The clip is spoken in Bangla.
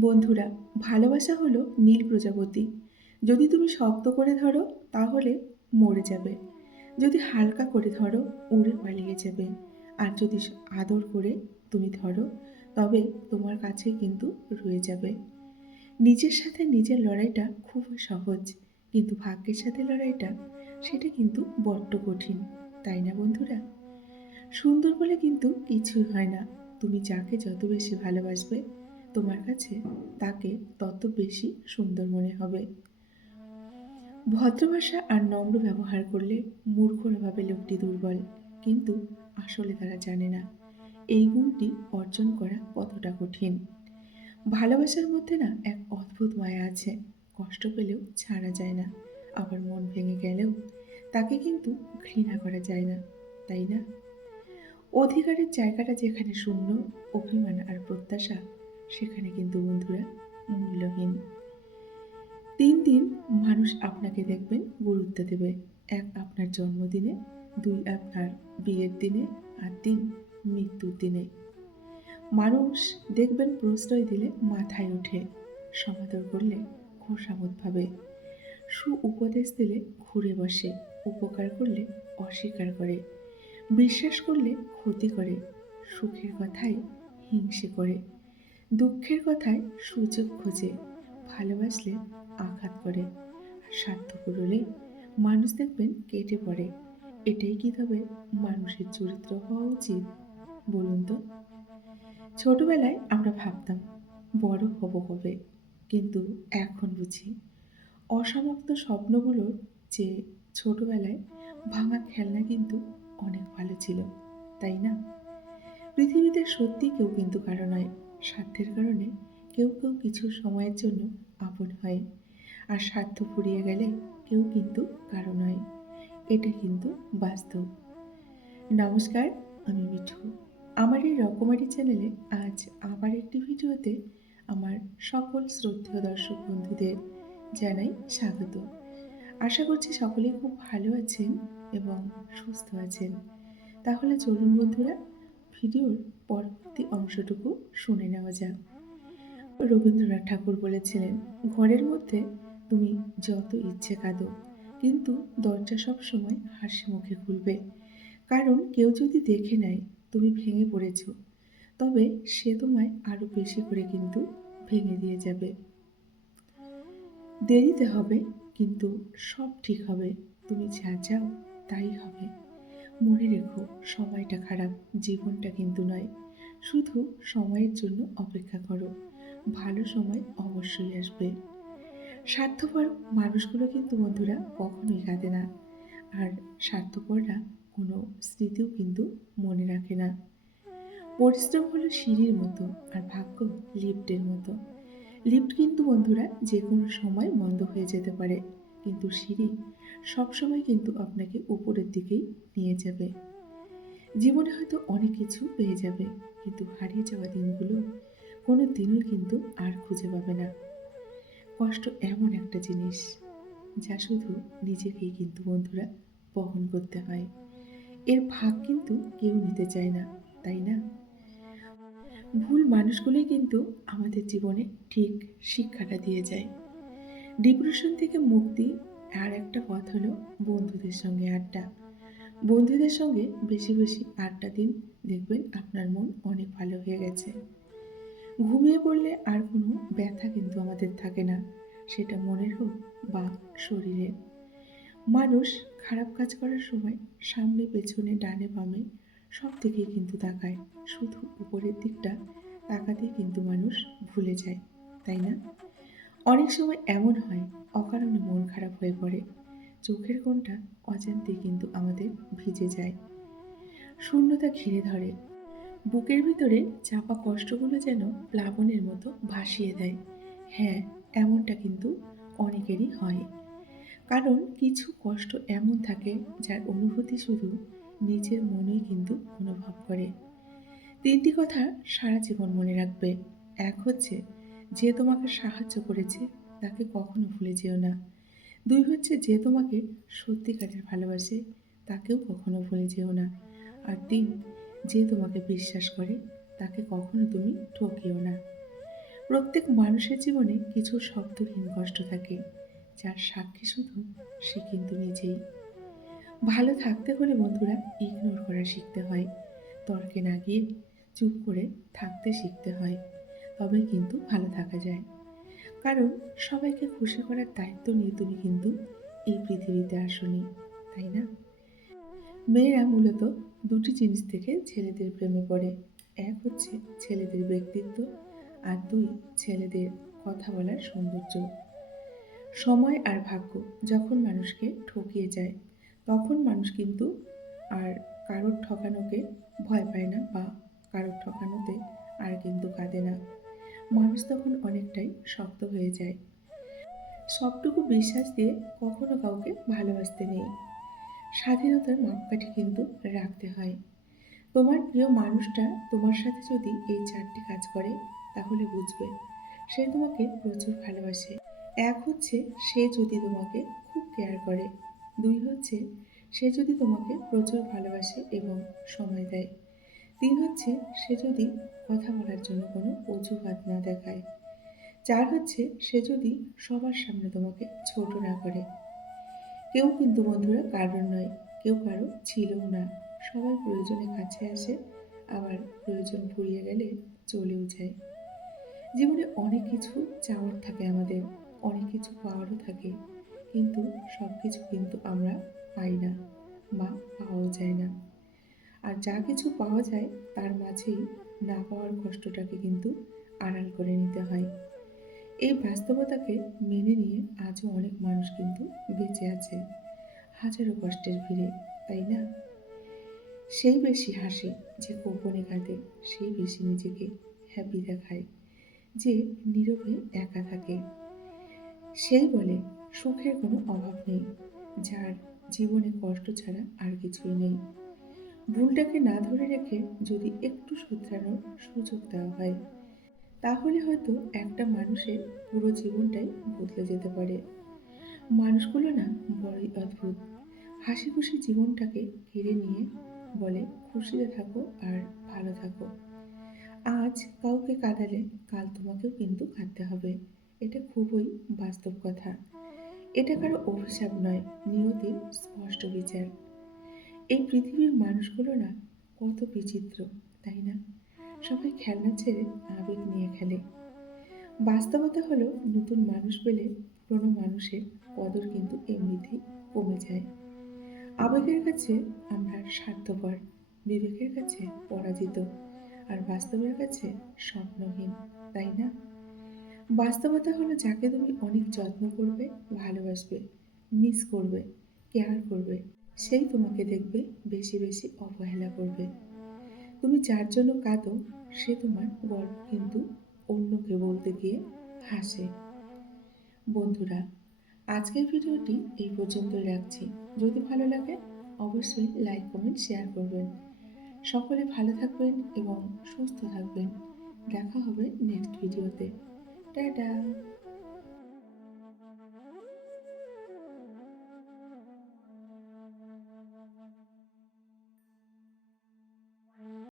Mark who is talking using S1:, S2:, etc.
S1: বন্ধুরা, ভালোবাসা হলো নীল প্রজাপতি। যদি তুমি শক্ত করে ধরো, তাহলে মরে যাবে। যদি হালকা করে ধরো, উড়ে পালিয়ে যাবে। আর যদি আদর করে তুমি ধরো, তবে তোমার কাছে কিন্তু রয়ে যাবে। নিজের সাথে নিজের লড়াইটা খুব সহজ, কিন্তু ভাগ্যের সাথে লড়াইটা, সেটা কিন্তু বড্ড কঠিন, তাই না বন্ধুরা? সুন্দর বলে কিন্তু কিছুই হয় না। তুমি যাকে যত বেশি ভালোবাসবে তোমার কাছে তাকে তত বেশি সুন্দর মনে হবে। ভদ্রভাষা আর নম্র ব্যবহার করলে মূর্খরা ভাবে লোকটি দুর্বল, কিন্তু আসলে তারা জানে না। এই গুণটি অর্জন করা কতটা কঠিন। ভালোবাসার মধ্যে না এক অদ্ভুত মায়া আছে। কষ্ট পেলেও ছাড়া যায় না। আবার মন ভেঙে গেলেও তাকে কিন্তু ঘৃণা করা যায় না, তাই না? অধিকারের জায়গাটা যেখানে শূন্য, অভিমান আর প্রত্যাশা সেখানে কিন্তু বন্ধুরা মূল্যহীন। তিন দিন মানুষ আপনাকে দেখবেন গুরুত্ব দেবে। এক আপনার জন্মদিনে, দুই আপনার বিয়ের দিনে আর তিন মৃত্যুর দিনে। মানুষ দেখবেন প্রশ্রয় দিলে মাথায় ওঠে, সমাদর করলে খোসামত সু উপদেশ দিলে ঘুরে বসে, উপকার করলে অস্বীকার করে। বিশ্বাস করলে ক্ষতি করে, সুখের কথায় হিংসে করে। দুঃখের কথায় সুযোগ খোঁজে ভালোবাসলে আঘাত করে। আর স্বার্থপর হলে মানুষ দেখবেন কেটে পড়ে। এটাই কি তবে মানুষের চরিত্র হওয়া উচিত? বলুন তো। ছোটবেলায় আমরা ভাবতাম, বড় হব কবে? কিন্তু এখন বুঝি, অসমাপ্ত স্বপ্নগুলোর যে ছোটবেলায় ভাঙা খেলনা কিন্তু অনেক ভালো ছিল, তাই না? পৃথিবীতে সত্যি কেউ কিন্তু কারও নয়। স্বার্থের কারণে কেউ কেউ কিছু সময়ের জন্য আপন হয় আর স্বার্থ ফুরিয়ে গেলে কেউ কিন্তু কারও নয়। এটা কিন্তু বাস্তব। নমস্কার, আমি মিঠু। আমার এই রকমারি চ্যানেলে আজ আবার একটি ভিডিওতে আমার সকল শ্রদ্ধেয় দর্শক বন্ধুদের জানাই স্বাগত। আশা করছি সকলেই খুব ভালো আছেন এবং সুস্থ আছেন। তাহলে চলুন বন্ধুরা ভিডিওর পরবর্তী অংশটুকু শুনে নেওয়া যাক। রবীন্দ্রনাথ ঠাকুর বলেছিলেন, ঘরের মধ্যে তুমি যত ইচ্ছে কাঁদো, কিন্তু দরজা সব সময় হাসি মুখে খুলবে। কারণ কেউ যদি দেখে নেয় তুমি ভেঙে পড়েছ, তবে সে তোমায় আরও বেশি করে কিন্তু ভেঙে দিয়ে যাবে। দেরিতে হবে, কিন্তু সব ঠিক হবে। তুমি যা চাও তাই হবে। রেখো সময়টা খারাপ, জীবনটা কিন্তু নয়। শুধু সময়ের জন্য অপেক্ষা করো। ভালো সময় অবশ্যই আসবে। স্বার্থপর মানুষগুলো কিন্তু বন্ধুরা কখনোই কাঁদে না। আর স্বার্থপররা কোনো স্মৃতিও কিন্তু মনে রাখে না। পরিশ্রম হলো সিঁড়ির মতো আর ভাগ্য লিফটের মতো। লিফট কিন্তু বন্ধুরা যে কোনো সময় বন্ধ হয়ে যেতে পারে। কিন্তু সিঁড়ি সবসময় কিন্তু আপনাকে উপরের দিকেই নিয়ে যাবে। জীবনে হয়তো অনেক কিছু পেয়ে যাবে, কিন্তু হারিয়ে যাওয়া দিনগুলো কোনো দিনই কিন্তু আর খুঁজে পাবে না। কষ্ট এমন একটা জিনিস, যা শুধু নিজেকেই কিন্তু বন্ধুরা বহন করতে হয়। এর ভাগ কিন্তু কেউ নিতে চায় না, তাই না? ভুল মানুষগুলোই কিন্তু আমাদের জীবনে ঠিক শিক্ষাটা দিয়ে যায়। ডিপ্রেশন থেকে মুক্তি আর একটা পথ হলো বন্ধুদের সঙ্গে আড্ডা। বন্ধুদের সঙ্গে বেশি বেশি আড্ডা দিন, দেখবেন আপনার মন অনেক ভালো হয়ে গেছে। ঘুমিয়ে পড়লে আর কোনো ব্যথা কিন্তু আমাদের থাকে না, সেটা মনের হোক বা শরীরের। মানুষ খারাপ কাজ করার সময় সামনে, পেছনে, ডানে, বামে সব দিকেই কিন্তু তাকায়। শুধু উপরের দিকটা তাকাতেই কিন্তু মানুষ ভুলে যায়, তাই না? অনেক সময় এমন হয়, অকারণে মন খারাপ হয়ে পড়ে। চোখের কোণটা অজান্তেই কিন্তু আমাদের ভিজে যায়। শূন্যতা ঘিরে ধরে। বুকের ভিতরে চাপা কষ্টগুলো যেন প্লাবনের মতো ভাসিয়ে দেয়। হ্যাঁ এমনটা কিন্তু অনেকেরই হয়। কারণ কিছু কষ্ট এমন থাকে যার অনুভূতি শুধু নিজের মনেই কিন্তু অনুভব করে। তিনটি কথা সারা জীবন মনে রাখবে। এক হচ্ছে যে তোমাকে সাহায্য করেছে, তাকে কখনো ভুলে যেও না। দুই হচ্ছে যে তোমাকে সত্যিকারের ভালোবাসে, তাকেও কখনো ভুলে যেও না। আর তিন, যে তোমাকে বিশ্বাস করে, তাকে কখনো তুমি ঠকিও না। প্রত্যেক মানুষের জীবনে কিছু শব্দহীন কষ্ট থাকে, যার সাক্ষী শুধু সে কিন্তু নিজেই। ভালো থাকতে হলে বন্ধুরা ইগনোর করা শিখতে হয়, তর্কে না গিয়ে চুপ করে থাকতে শিখতে হয়। তবেই কিন্তু ভালো থাকা যায়। কারণ সবাইকে খুশি করার দায়িত্ব নিয়ে তুমি কিন্তু এই পৃথিবীতে আসনি, তাই না? মেয়েরা মূলত দুটি জিনিস থেকে ছেলেদের প্রেমে পড়ে। এক হচ্ছে ছেলেদের ব্যক্তিত্ব আর দুই ছেলেদের কথা বলার সৌন্দর্য। সময় আর ভাগ্য যখন মানুষকে ঠকিয়ে যায়, তখন মানুষ কিন্তু আর কারোর ঠকানোকে ভয় পায় না বা কারোর ঠকানোতে আর কিন্তু কাঁদে না। মানুষ তখন অনেকটাই শক্ত হয়ে যায়। সবটুকু বিশ্বাস দিয়ে কখনো কাউকে ভালোবাসতে নেই। স্বাধীনতার মাপকাঠি কিন্তু রাখতে হয়। তোমার প্রিয় মানুষটা তোমার সাথে যদি এই চারটি কাজ করে, তাহলে বুঝবে সে তোমাকে প্রচুর ভালোবাসে। এক হচ্ছে সে যদি তোমাকে খুব কেয়ার করে। দুই হচ্ছে সে যদি তোমাকে প্রচুর ভালোবাসে এবং সময় দেয়। তিন হচ্ছে সে যদি কথা বলার জন্য কোনো অজুহাত না দেখায়। চার হচ্ছে সে যদি সবার সামনে তোমাকে ছোট না করে। কেউ কিন্তু বন্ধুরা কারোর নয়, কেউ কারও ছিলও না। সবাই প্রয়োজনে কাছে আসে, আবার প্রয়োজন ফুরিয়ে গেলে চলেও যায়। জীবনে অনেক কিছু চাওয়ার থাকে আমাদের, অনেক কিছু পাওয়ারও থাকে। কিন্তু সব কিছু কিন্তু আমরা পাই না, বা পাওয়াও যায় না। আর যা কিছু পাওয়া যায়, তার মাঝেই না পাওয়ার কষ্টটাকে কিন্তু আড়াল করে নিতে হয়। এই বাস্তবতাকে মেনে নিয়ে আজও অনেক মানুষ কিন্তু বেঁচে আছে, হাজারো কষ্টের ভিড়ে, তাই না? সেই বেশি হাসে যে গোপনে কাঁদে, সেই বেশি নিজেকে হ্যাপি দেখায়, যে নীরবে একা থাকে। সেই বলে সুখের কোনো অভাব নেই, যার জীবনে কষ্ট ছাড়া আর কিছুই নেই। ভুলটাকে না ধরে রেখে যদি একটু শুধরানোর সুযোগ দেওয়া হয়, তাহলে হয়তো একটা মানুষের পুরো জীবনটাই বদলে যেতে পারে। মানুষগুলো না বড়ই অদ্ভুত। হাসি খুশি জীবনটাকে কেড়ে নিয়ে বলে, খুশিতে থাকো আর ভালো থাকো। আজ কাউকে কাঁদালে কাল তোমাকেও কিন্তু কাঁদতে হবে। এটা খুবই বাস্তব কথা। এটা কারও অভিশাপ নয়, নিয়তির স্পষ্ট বিচার। এই পৃথিবীর মানুষগুলো না কত বিচিত্র, তাই না? সবাই খেলনা ছেড়ে আবেগ নিয়ে খেলে। বাস্তবতা হলো নতুন মানুষ পেলে পুরনো মানুষের কদর কিন্তু এমনিতেই কমে যায়। আবেগের কাছে আমরা স্বার্থপর, বিবেকের কাছে পরাজিত আর বাস্তবের কাছে স্বপ্নহীন, তাই না? বাস্তবতা হলো যাকে তুমি অনেক যত্ন করবে, ভালোবাসবে মিস করবে কেয়ার করবে। সেই তোমাকে দেখবে বেশি বেশি অবহেলা করবে। তুমি যার জন্য কাঁদো, সে তোমার গল্প কিন্তু অন্যকে বলতে গিয়ে হাসে। বন্ধুরা, আজকের ভিডিওটি এই পর্যন্তই রাখছি। যদি ভালো লাগে, অবশ্যই লাইক কমেন্ট শেয়ার করবেন। সকলে ভালো থাকবেন এবং সুস্থ থাকবেন। দেখা হবে নেক্সট ভিডিওতে টাটা!